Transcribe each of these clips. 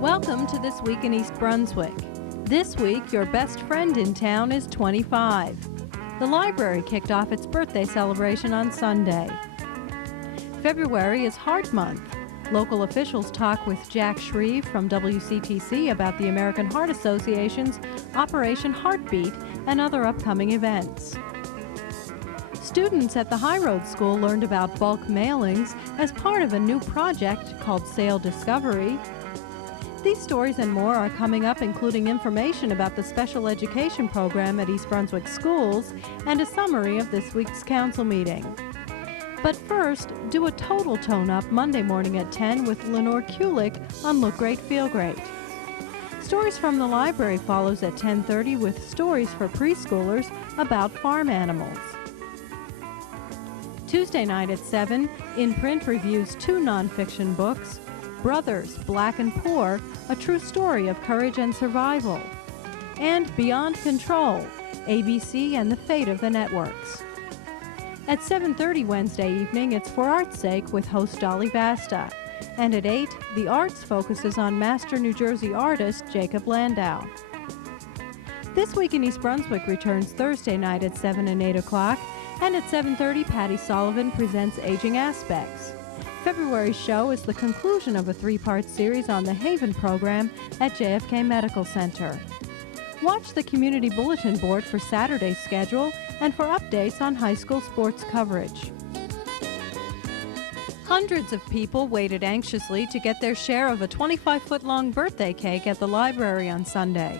Welcome to This Week in East Brunswick. This week, your best friend in town is 25. The library kicked off its birthday celebration on Sunday. February is Heart Month. Local officials talk with Jack Shreve from WCTC about the American Heart Association's Operation Heartbeat and other upcoming events. Students at the High Road School learned about bulk mailings as part of a new project called Sale Discovery. These stories and more are coming up, including information about the special education program at East Brunswick schools and a summary of this week's council meeting. But first, do a total tone-up Monday morning at 10 with Lenore Kulik on Look Great, Feel Great. Stories from the library follows at 10:30 with stories for preschoolers about farm animals. Tuesday night at 7, In Print reviews two nonfiction books, Brothers, Black and Poor, a true story of courage and survival, and Beyond Control, ABC and the Fate of the Networks. At 7:30 Wednesday evening, it's For Art's Sake with host Dolly Vasta. And at 8, The Arts focuses on master New Jersey artist Jacob Landau. This Week in East Brunswick returns Thursday night at 7 and 8 o'clock, and at 7:30, Patty Sullivan presents Aging Aspects. February's show is the conclusion of a 3-part series on the Haven program at JFK Medical Center. Watch the Community Bulletin Board for Saturday's schedule and for updates on high school sports coverage. Hundreds of people waited anxiously to get their share of a 25-foot-long birthday cake at the library on Sunday.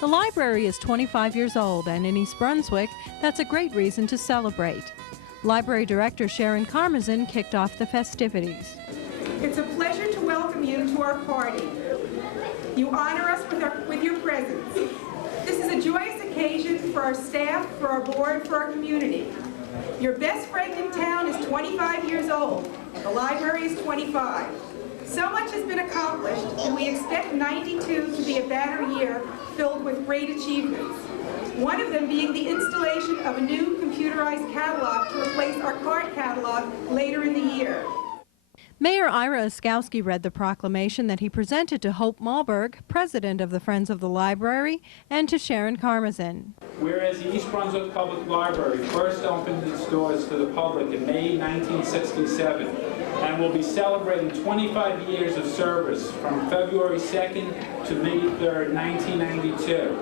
The library is 25 years old, and in East Brunswick, that's a great reason to celebrate. Library Director Sharon Karmazin kicked off the festivities. It's a pleasure to welcome you to our party. You honor us with your presence. This is a joyous occasion for our staff, for our board, for our community. Your best friend in town is 25 years old. The library is 25. So much has been accomplished, and we expect 92 to be a banner year filled with great achievements. One of them being the installation of a new computerized catalog to replace our card catalog later in the year. Mayor Ira Oskowski read the proclamation that he presented to Hope Malberg, president of the Friends of the Library, and to Sharon Karmazin. Whereas the East Brunswick Public Library first opened its doors to the public in May 1967 and will be celebrating 25 years of service from February 2nd to May 3rd, 1992.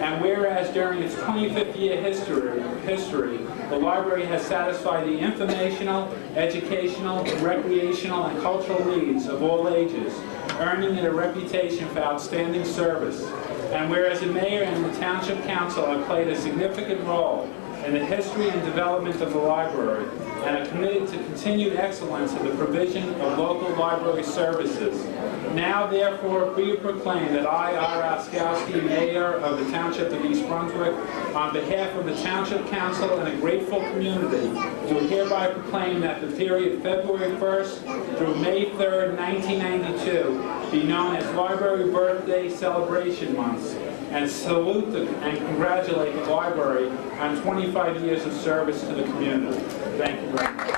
And whereas during its 25th year history, the library has satisfied the informational, educational, recreational, and cultural needs of all ages, earning it a reputation for outstanding service. And whereas the mayor and the township council have played a significant role in the history and development of the library and are committed to continued excellence in the provision of local library services. Now, therefore, be it proclaimed that I, Ira Oskowski, Mayor of the Township of East Brunswick, on behalf of the Township Council and a grateful community, do hereby proclaim that the period February 1st through May 3rd, 1992, be known as Library Birthday Celebration Months, and salute and congratulate the library on 25 years of service to the community. Thank you very much.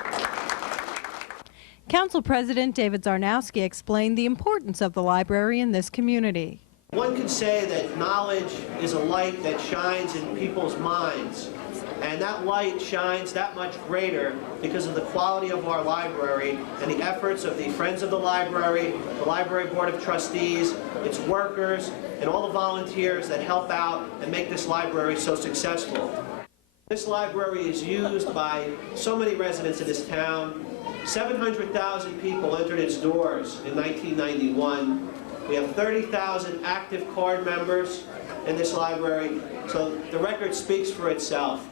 Council President David Zarnowski explained the importance of the library in this community. One could say that knowledge is a light that shines in people's minds, and that light shines that much greater because of the quality of our library and the efforts of the Friends of the Library Board of Trustees, its workers, and all the volunteers that help out and make this library so successful. This library is used by so many residents of this town. 700,000 people entered its doors in 1991. We have 30,000 active card members in this library, so the record speaks for itself.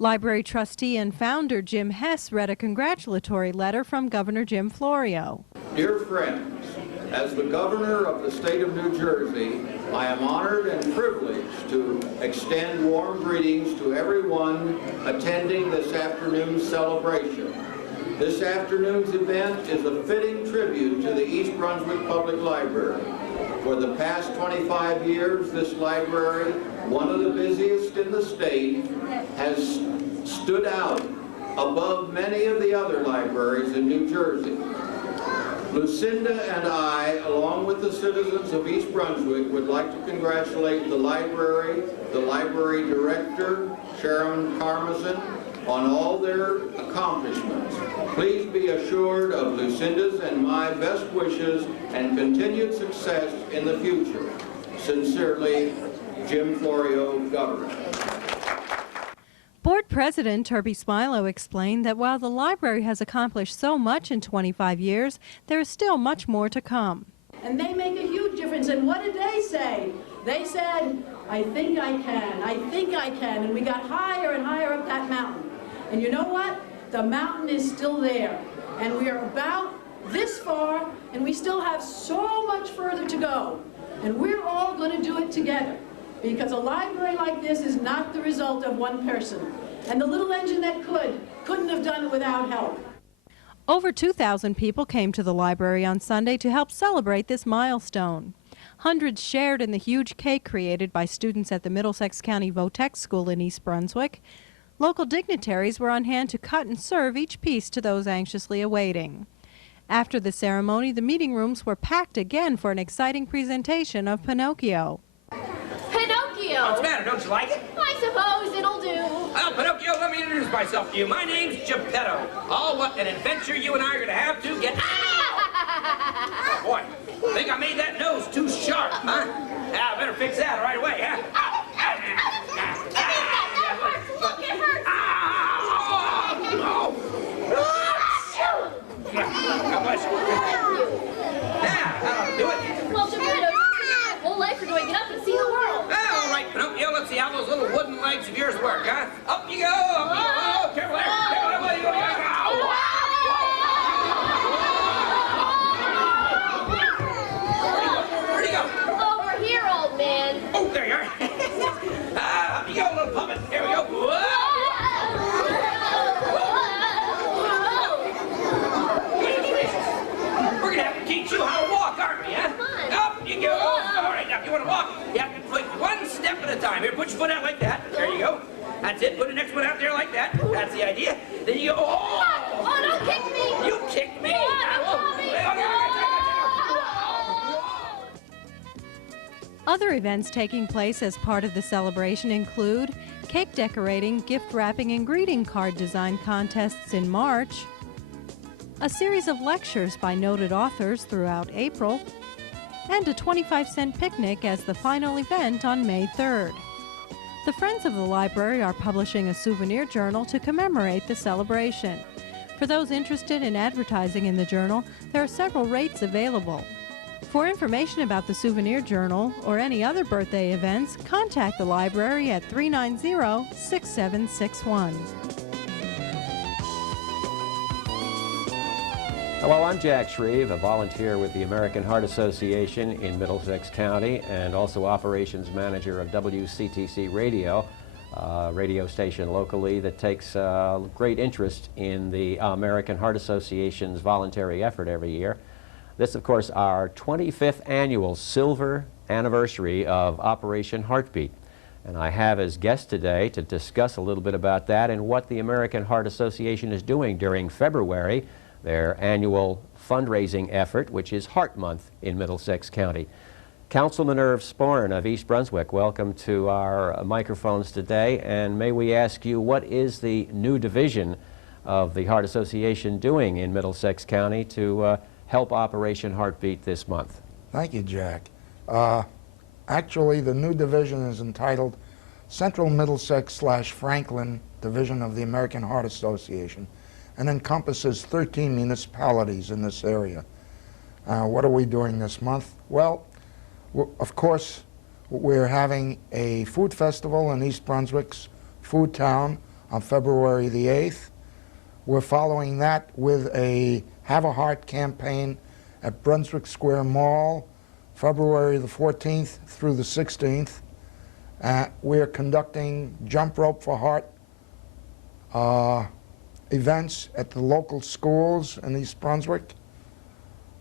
Library trustee and founder Jim Hess read a congratulatory letter from Governor Jim Florio. Dear friends, as the Governor of the state of New Jersey, I am honored and privileged to extend warm greetings to everyone attending this afternoon's celebration. This afternoon's event is a fitting tribute to the East Brunswick Public Library. For the past 25 years, this library, one of the busiest in the state, has stood out above many of the other libraries in New Jersey. Lucinda and I, along with the citizens of East Brunswick, would like to congratulate the library director, Sharon Karmazin, on all their accomplishments. Please be assured of Lucinda's and my best wishes and continued success in the future. Sincerely, Jim Florio, Governor. Board President Herbie Smilo explained that while the library has accomplished so much in 25 years, there is still much more to come. And they make a huge difference. And what did they say? They said, I think I can, I think I can. And we got higher and higher up that mountain. And you know what? The mountain is still there. And we are about this far, and we still have so much further to go. And we're all going to do it together. Because a library like this is not the result of one person. And the little engine that couldn't have done it without help. Over 2,000 people came to the library on Sunday to help celebrate this milestone. Hundreds shared in the huge cake created by students at the Middlesex County Votech School in East Brunswick. Local dignitaries were on hand to cut and serve each piece to those anxiously awaiting. After the ceremony, the meeting rooms were packed again for an exciting presentation of Pinocchio. Pinocchio! What's the matter? Don't you like it? I suppose it'll do. Well, Pinocchio, let me introduce myself to you. My name's Geppetto. Oh, what an adventure you and I are going to have to get... Oh, boy. Think I made that nose too sharp, huh? Yeah, I better fix that right away, huh? That hurts. Look, it hurts. God bless you. Now, that'll do it. Well, Geppetto, your whole life you're going to get up and see the world. All right, Pinocchio, let's see how those little wooden legs of yours work, huh? Up you go, up you go. Oh, careful there. Careful there, buddy. Where'd he go? Over here, old man. Oh, there you are. Up you go, little puppet. Here we go. Whoa. We're going to have to teach you how to walk, aren't we, huh? Up you go. All right, now, if you want to walk, you have to put one step at a time. Here, put your foot out like that. There you go. That's it. Put the next one out there like that. That's the idea. Then you go, oh! Oh, don't kick me. You kicked me. Other events taking place as part of the celebration include cake decorating, gift wrapping, and greeting card design contests in March, a series of lectures by noted authors throughout April, and a 25-cent picnic as the final event on May 3rd. The Friends of the Library are publishing a souvenir journal to commemorate the celebration. For those interested in advertising in the journal, there are several rates available. For information about the souvenir journal or any other birthday events, contact the library at 390-6761. Hello, I'm Jack Shreve, a volunteer with the American Heart Association in Middlesex County and also operations manager of WCTC Radio, a radio station locally that takes great interest in the American Heart Association's voluntary effort every year. This, of course, our 25th annual silver anniversary of Operation Heartbeat. And I have as guest today to discuss a little bit about that and what the American Heart Association is doing during February, their annual fundraising effort, which is Heart Month in Middlesex County. Councilman Irv Sporn of East Brunswick, welcome to our microphones today. And may we ask you, what is the new division of the Heart Association doing in Middlesex County to help Operation Heartbeat this month? Thank you, Jack. Actually, the new division is entitled Central Middlesex/Franklin Division of the American Heart Association and encompasses 13 municipalities in this area. What are we doing this month? Well, of course, we're having a food festival in East Brunswick's Food Town on February the 8th. We're following that with a Have a Heart campaign at Brunswick Square Mall, February the 14th through the 16th. We're conducting Jump Rope for Heart events at the local schools in East Brunswick.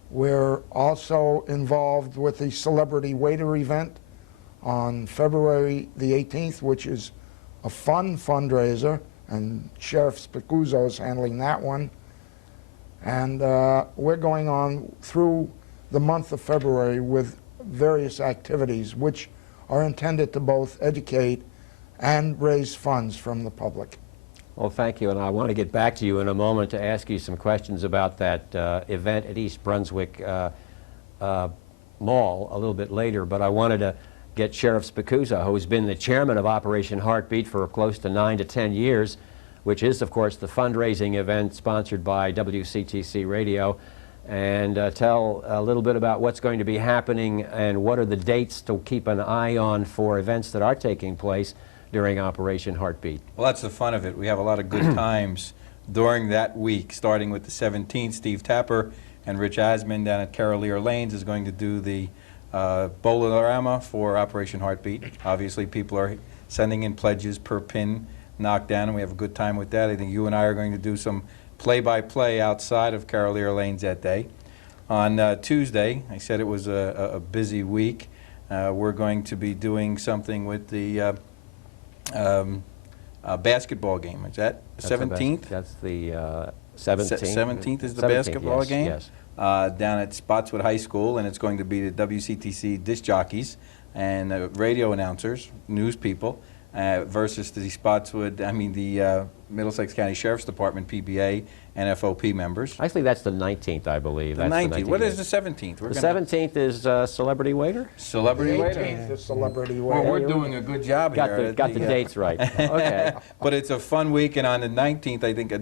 We're also involved with the Celebrity Waiter event on February the 18th, which is a fun fundraiser, and Sheriff Spicuzzo is handling that one. And we're going on through the month of February with various activities which are intended to both educate and raise funds from the public. Well, thank you, and I want to get back to you in a moment to ask you some questions about that event at East Brunswick Mall a little bit later, but I wanted to get Sheriff Spicuzza, who's been the chairman of Operation Heartbeat for close to 9 to 10 years, which is, of course, the fundraising event sponsored by WCTC Radio, and tell a little bit about what's going to be happening and what are the dates to keep an eye on for events that are taking place during Operation Heartbeat. Well, that's the fun of it. We have a lot of good times during that week, starting with the 17th. Steve Tapper and Rich Asman down at Carol Lear Lanes is going to do the Bowl-O-Rama for Operation Heartbeat. Obviously, people are sending in pledges per pin knocked down, and we have a good time with that. I think you and I are going to do some play-by-play outside of Carol Lear Lanes that day. On Tuesday, I said it was a busy week. We're going to be doing something with the basketball game. Is that the 17th? That's the 17th. 17th is the 17th, basketball yes, game? Yes. Down at Spotswood High School, and it's going to be the WCTC disc jockeys and radio announcers, news people, versus the Middlesex County Sheriff's Department PBA and FOP members. Actually, that's the 19th, I believe. The 19th. What is the 17th? The 17th is Celebrity Waiter? Celebrity Waiter. The 18th is Celebrity Well, Waiter. we're doing a good job here. Got the dates right. Okay. But it's a fun week, and on the 19th, I think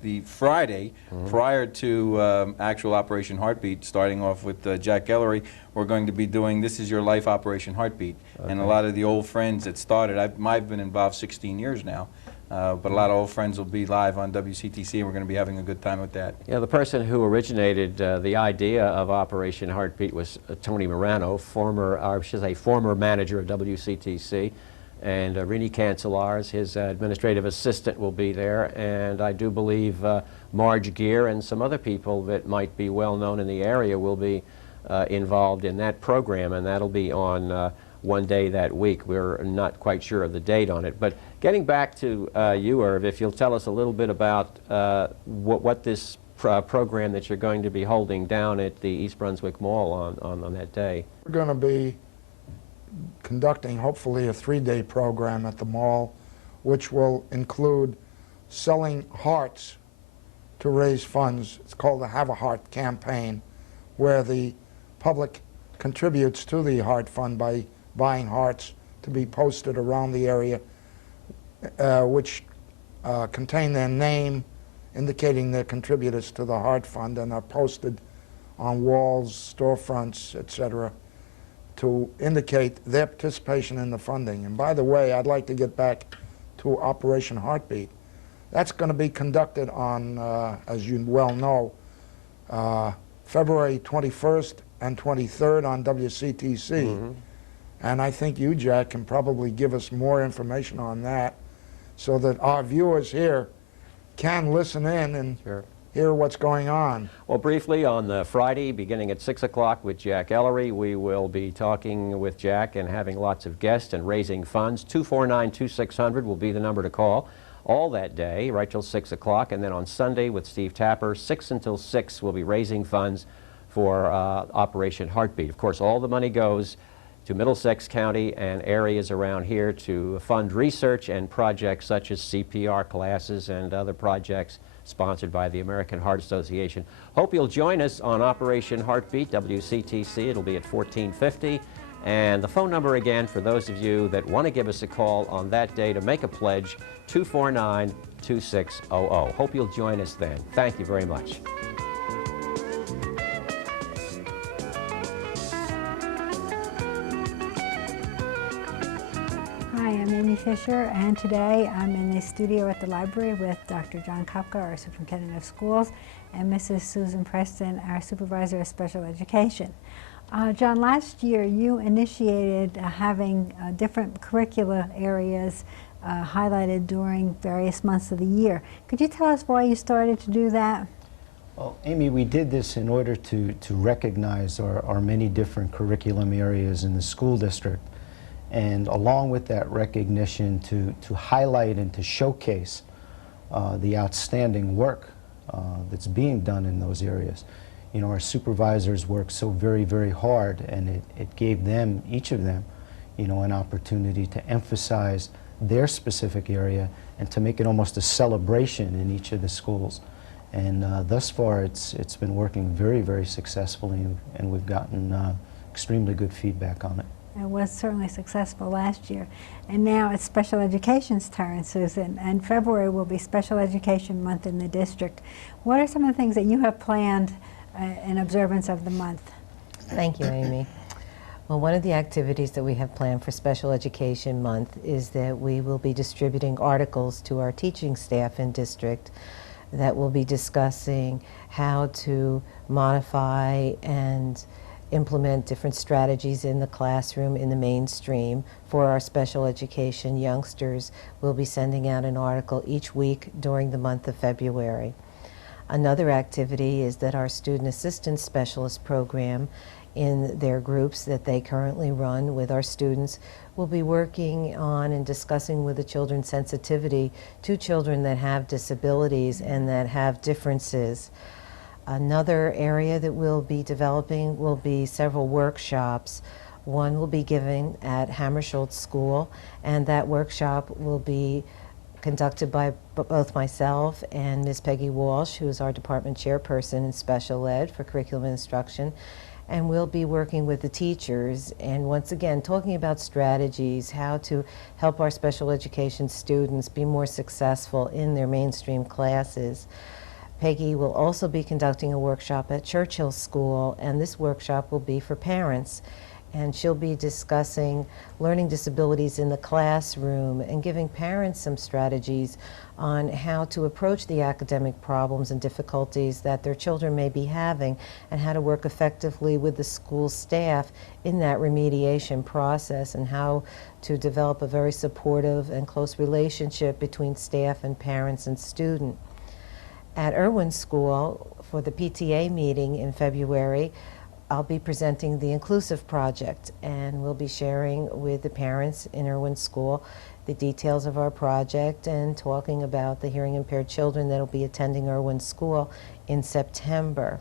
the Friday, prior to actual Operation Heartbeat, starting off with Jack Ellery, we're going to be doing This Is Your Life Operation Heartbeat. Okay. And a lot of the old friends that started, I've been involved 16 years now, but a lot of old friends will be live on WCTC, and we're going to be having a good time with that. Yeah, the person who originated the idea of Operation Heartbeat was Tony Morano, former manager of WCTC. And Rini Cancellars, his administrative assistant, will be there, and I do believe Marge Gear and some other people that might be well known in the area will be involved in that program, and that'll be on one day that week. We're not quite sure of the date on it. But getting back to you, Irv, if you'll tell us a little bit about what this program that you're going to be holding down at the East Brunswick Mall on that day. We're going to be conducting hopefully a 3-day program at the mall, which will include selling hearts to raise funds. It's called the Have a Heart campaign, where the public contributes to the Heart Fund by buying hearts to be posted around the area, which contain their name, indicating they're contributors to the Heart Fund, and are posted on walls, storefronts, etc., to indicate their participation in the funding. And by the way, I'd like to get back to Operation Heartbeat. That's going to be conducted on, as you well know, February 21st and 23rd on WCTC. And I think you, Jack, can probably give us more information on that so that our viewers here can listen in and hear what's going on. Well, briefly, on the Friday, beginning at 6 o'clock with Jack Ellery, we will be talking with Jack and having lots of guests and raising funds. 249-2600 will be the number to call all that day, right till 6 o'clock. And then on Sunday with Steve Tapper, 6 until 6, we'll be raising funds for Operation Heartbeat. Of course, all the money goes to Middlesex County and areas around here to fund research and projects such as CPR classes and other projects sponsored by the American Heart Association. Hope you'll join us on Operation Heartbeat, WCTC. It'll be at 1450. And the phone number again for those of you that want to give us a call on that day to make a pledge, 249-2600. Hope you'll join us then. Thank you very much. Hi, I'm Amy Fisher, and today I'm in the studio at the library with Dr. John Kopka, our Superintendent of Schools, and Mrs. Susan Preston, our Supervisor of Special Education. John, last year you initiated having different curricula areas highlighted during various months of the year. Could you tell us why you started to do that? Well, Amy, we did this in order to recognize our many different curriculum areas in the school district. And along with that recognition, to highlight and to showcase the outstanding work that's being done in those areas. You know, our supervisors work so very, very hard, and it gave them, each of them, you know, an opportunity to emphasize their specific area and to make it almost a celebration in each of the schools. And thus far, it's been working very, very successfully, and we've gotten extremely good feedback on it. It was certainly successful last year. And now it's special education's turn, Susan, and February will be Special Education Month in the district. What are some of the things that you have planned in observance of the month? Thank you, Amy. Well, one of the activities that we have planned for Special Education Month is that we will be distributing articles to our teaching staff in district that will be discussing how to modify and implement different strategies in the classroom in the mainstream for our special education youngsters. We'll be sending out an article each week during the month of February. Another activity is that our Student Assistance Specialist program in their groups that they currently run with our students will be working on and discussing with the children sensitivity to children that have disabilities and that have differences. Another area that we'll be developing will be several workshops. One will be given at Hammarskjöld School, and that workshop will be conducted by both myself and Ms. Peggy Walsh, who is our department chairperson in special ed for curriculum instruction. And we'll be working with the teachers and once again talking about strategies, how to help our special education students be more successful in their mainstream classes. Peggy will also be conducting a workshop at Churchill School, and this workshop will be for parents. And she'll be discussing learning disabilities in the classroom and giving parents some strategies on how to approach the academic problems and difficulties that their children may be having and how to work effectively with the school staff in that remediation process and how to develop a very supportive and close relationship between staff and parents and student. At Irwin School, for the PTA meeting in February, I'll be presenting the Inclusive Project, and we'll be sharing with the parents in Irwin School the details of our project and talking about the hearing impaired children that will be attending Irwin School in September.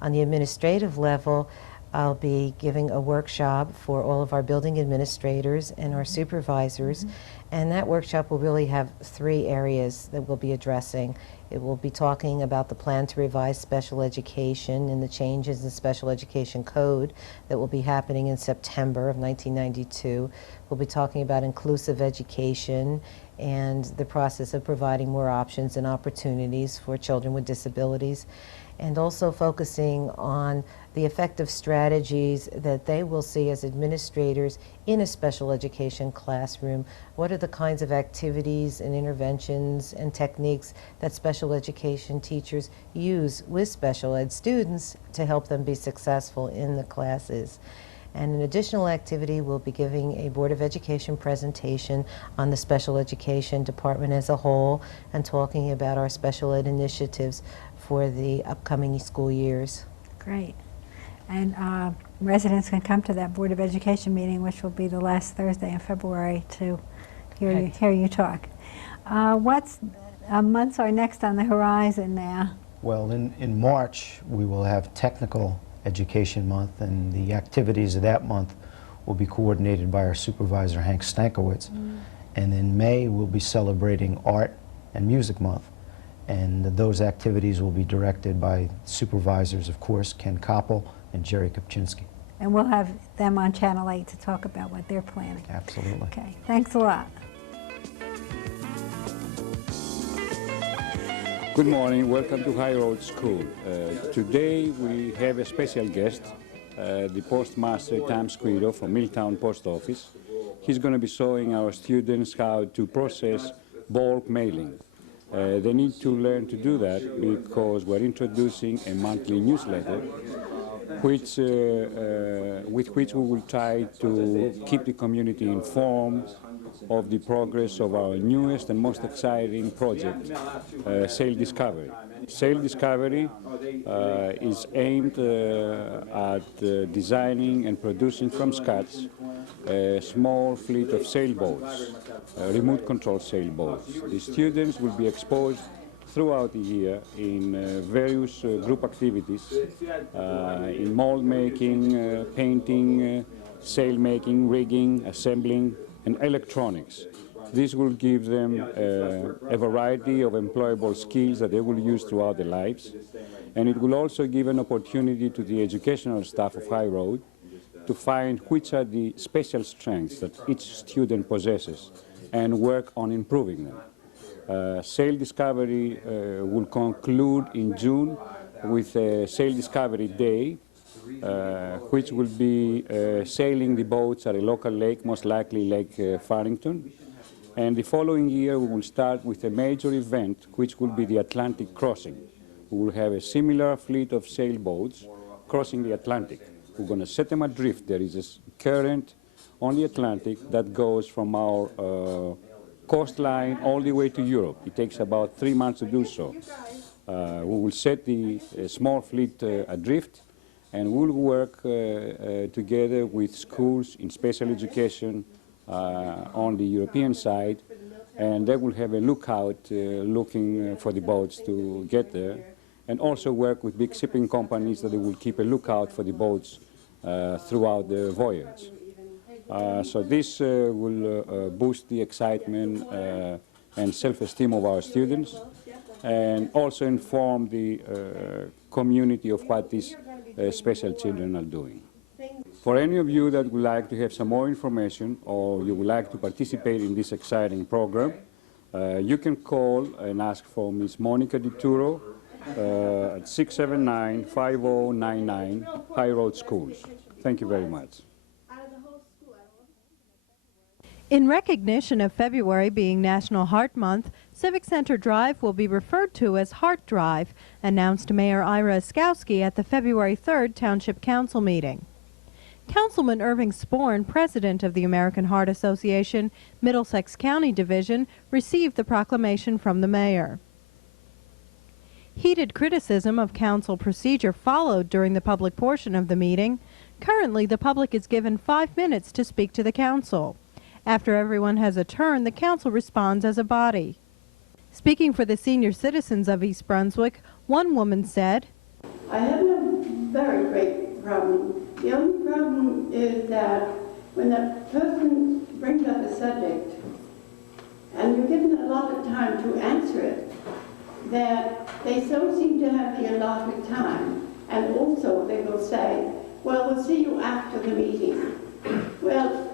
On the administrative level, I'll be giving a workshop for all of our building administrators and our supervisors, and that workshop will really have three areas that we'll be addressing. It will be talking about the plan to revise special education and the changes in special education code that will be happening in September of 1992. We'll be talking about inclusive education and the process of providing more options and opportunities for children with disabilities, and also focusing on the effective strategies that they will see as administrators in a special education classroom. What are the kinds of activities and interventions and techniques that special education teachers use with special ed students to help them be successful in the classes? And an additional activity, we'll be giving a Board of Education presentation on the special education department as a whole and talking about our special ed initiatives for the upcoming school years. Great. And residents can come to that Board of Education meeting, which will be the last Thursday in February, to hear you talk. What months are next on the horizon now? Well, in March, we will have Technical Education Month, and the activities of that month will be coordinated by our supervisor, Hank Stankiewicz. And in May, we'll be celebrating Art and Music Month. And those activities will be directed by supervisors, of course, Ken Koppel and Jerry Kopczynski. And we'll have them on Channel 8 to talk about what they're planning. Absolutely. Okay, thanks a lot. Good morning, welcome to High Road School. Today we have a special guest, the postmaster Tom Squido from Milltown Post Office. He's going to be showing our students how to process bulk mailing. They need to learn to do that because we're introducing a monthly newsletter with which we will try to keep the community informed of the progress of our newest and most exciting project, Sale Discovery. Sale Discovery is aimed at designing and producing from scratch a small fleet of sailboats, remote control sailboats. The students will be exposed throughout the year in various group activities, in mold making, painting, sail making, rigging, assembling, and electronics. This will give them a variety of employable skills that they will use throughout their lives. And it will also give an opportunity to the educational staff of High Road to find which are the special strengths that each student possesses and work on improving them. Sail Discovery will conclude in June with a Sail Discovery Day, which will be sailing the boats at a local lake, most likely Lake Farrington. And the following year, we will start with a major event, which will be the Atlantic Crossing. We will have a similar fleet of sailboats crossing the Atlantic. We're going to set them adrift. There is a current on the Atlantic that goes from our coastline all the way to Europe. It takes about 3 months to do so. We will set the small fleet adrift, and we'll work together with schools in special education on the European side, and they will have a lookout looking for the boats to get there, and also work with big shipping companies that they will keep a lookout for the boats throughout the voyage. So this will boost the excitement and self-esteem of our students, and also inform the community of what these special children are doing. For any of you that would like to have some more information or you would like to participate in this exciting program, you can call and ask for Ms. Monica DiTuro at 679-5099 High Road Schools. Thank you very much. In recognition of February being National Heart Month, Civic Center Drive will be referred to as Heart Drive, announced Mayor Ira Oskowski at the February 3rd Township Council meeting. Councilman Irving Sporn, president of the American Heart Association Middlesex County Division, received the proclamation from the mayor. Heated criticism of council procedure followed during the public portion of the meeting. Currently, the public is given 5 minutes to speak to the council. After everyone has a turn, the council responds as a body. Speaking for the senior citizens of East Brunswick, one woman said, I have no very great problem. The only problem is that when a person brings up a subject and you're given a lot of time to answer it, that they so seem to have the allotted time, and also they will say, well, we'll see you after the meeting. Well,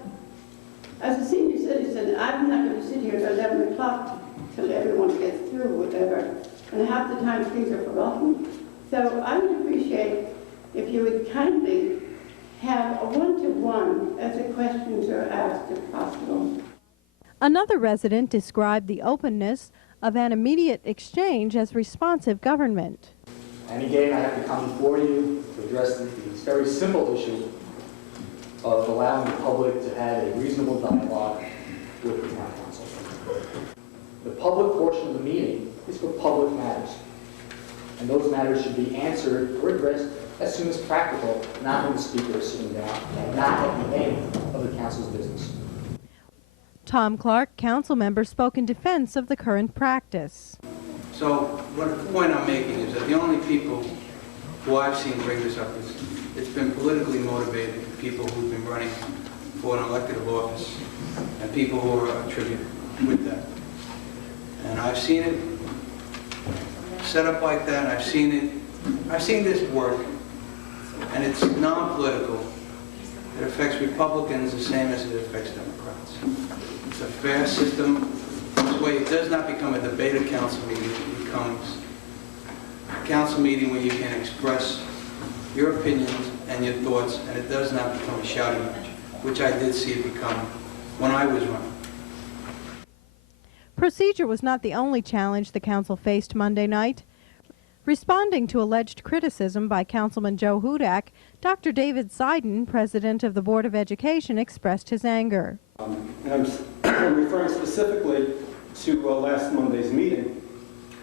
as a senior citizen, I'm not going to sit here till 11 o'clock till everyone gets through, whatever, and half the time things are forgotten. So I would appreciate if you would kindly have a one-to-one as the questions are asked, if possible. Another resident described the openness of an immediate exchange as responsive government. And again, I have to come before you to address this very simple issue of allowing the public to have a reasonable dialogue with the town council. The public portion of the meeting is for public matters, and those matters should be answered or addressed as soon as practical, not when the speaker is sitting down, and not at the end of the council's business. Tom Clark, council member, spoke in defense of the current practice. So the point I'm making is that the only people who I've seen bring this up is it's been politically motivated people who've been running for an elected office and people who are attributed with that. And I've seen it set up like that, and I've seen this work, and it's non-political. It affects Republicans the same as it affects Democrats. It's a fair system. This way it does not become a debated council meeting, it becomes a council meeting where you can express your opinions and your thoughts, and it does not become a shouting match, which I did see it become when I was running. Procedure was not the only challenge the council faced Monday night. Responding to alleged criticism by Councilman Joe Hudak, Dr. David Seiden, president of the Board of Education, expressed his anger. And I'm referring specifically to last Monday's meeting.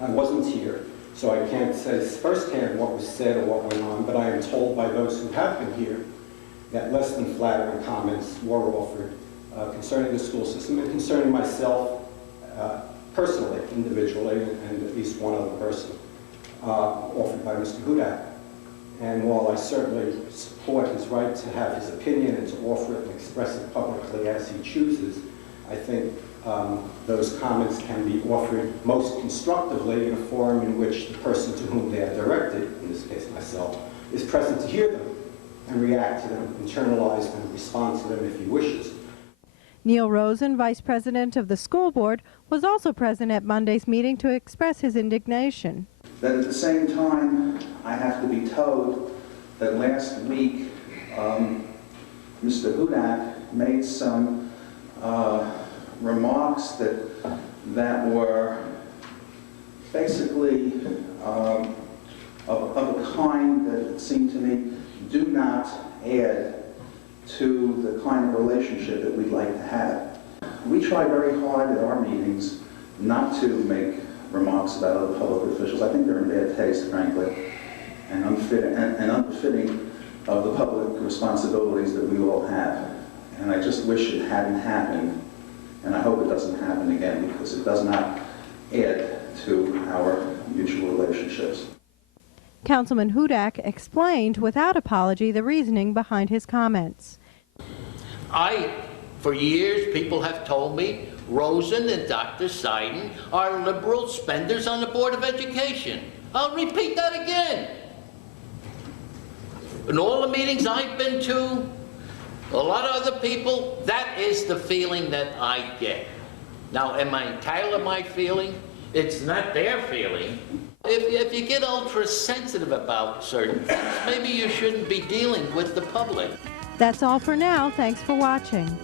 I wasn't here, so I can't say firsthand what was said or what went on, but I am told by those who have been here that less than flattering comments were offered concerning the school system and concerning myself personally, individually, and at least one other person, offered by Mr. Hudak. And while I certainly support his right to have his opinion and to offer it and express it publicly as he chooses, I think those comments can be offered most constructively in a forum in which the person to whom they are directed, in this case myself, is present to hear them and react to them, internalize them, respond to them if he wishes. Neil Rosen, Vice President of the school board, was also present at Monday's meeting to express his indignation. That at the same time, I have to be told that last week, Mr. Hudak made some remarks that were basically of a kind that it seemed to me do not add to the kind of relationship that we'd like to have. We try very hard at our meetings not to make remarks about other public officials. I think they're in bad taste, frankly, and unbefitting of the public responsibilities that we all have. And I just wish it hadn't happened, and I hope it doesn't happen again, because it does not add to our mutual relationships. Councilman Hudak explained without apology the reasoning behind his comments. For years, people have told me Rosen and Dr. Seiden are liberal spenders on the Board of Education. I'll repeat that again. In all the meetings I've been to, a lot of other people, that is the feeling that I get. Now, am I entitled to my feeling? It's not their feeling. If you get ultra sensitive about certain things, maybe you shouldn't be dealing with the public. That's all for now. Thanks for watching.